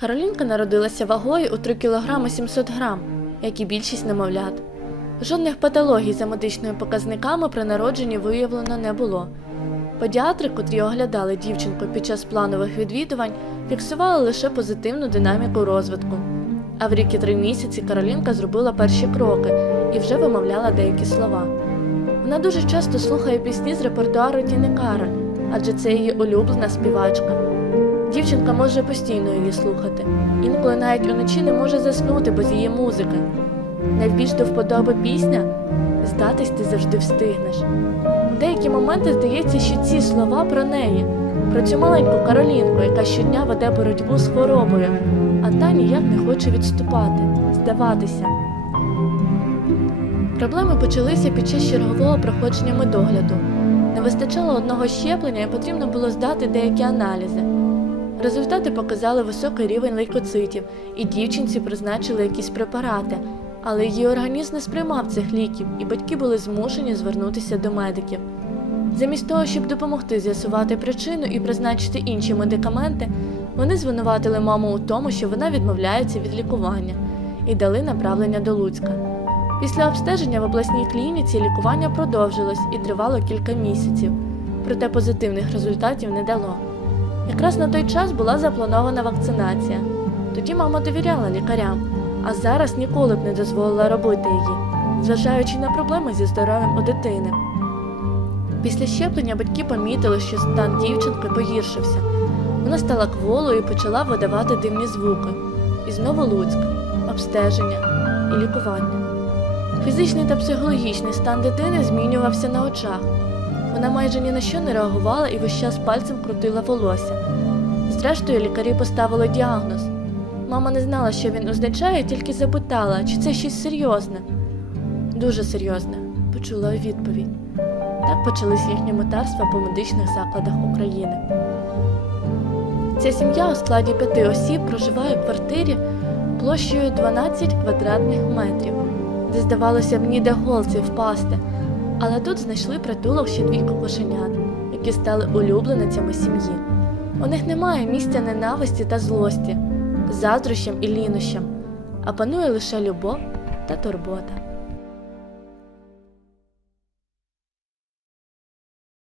Каролінка народилася вагою у 3 кг 700 грам, як і більшість немовлят. Жодних патологій за медичними показниками при народженні виявлено не було. Педіатри, котрі оглядали дівчинку під час планових відвідувань, фіксували лише позитивну динаміку розвитку. А в рік і три місяці Каролінка зробила перші кроки і вже вимовляла деякі слова. Вона дуже часто слухає пісні з репертуару Тіни Кароль, адже це її улюблена співачка. Дівчинка може постійно її слухати, інколи навіть уночі не може заснути без її музики. Найбільш до вподоби пісня здатись ти завжди встигнеш. В деякі моменти здається, що ці слова про неї, про цю маленьку Каролінку, яка щодня веде боротьбу з хворобою, а та ніяк не хоче відступати, здаватися. Проблеми почалися під час чергового проходження медогляду. Не вистачало одного щеплення і потрібно було здати деякі аналізи. Результати показали високий рівень лейкоцитів, і дівчинці призначили якісь препарати, але її організм не сприймав цих ліків, і батьки були змушені звернутися до медиків. Замість того, щоб допомогти з'ясувати причину і призначити інші медикаменти, вони звинуватили маму у тому, що вона відмовляється від лікування, і дали направлення до Луцька. Після обстеження в обласній клініці лікування продовжилось і тривало кілька місяців, проте позитивних результатів не дало. Якраз на той час була запланована вакцинація. Тоді мама довіряла лікарям, а зараз ніколи б не дозволила робити її, зважаючи на проблеми зі здоров'ям у дитини. Після щеплення батьки помітили, що стан дівчинки погіршився. Вона стала кволою і почала видавати дивні звуки. І знову Луцьк, обстеження і лікування. Фізичний та психологічний стан дитини змінювався на очах. Вона майже ні на що не реагувала і весь час пальцем крутила волосся. Зрештою, лікарі поставили діагноз. Мама не знала, що він означає, тільки запитала, чи це щось серйозне. Дуже серйозне, почула у відповідь. Так почались їхні метарства по медичних закладах України. Ця сім'я у складі п'яти осіб проживає в квартирі площею 12 квадратних метрів, де здавалося б ніде голці впасти. Але тут знайшли притулок ще дві кошенят, які стали улюбленицями сім'ї. У них немає місця ненависті та злості, заздрощам і лінощам, а панує лише любов та турбота.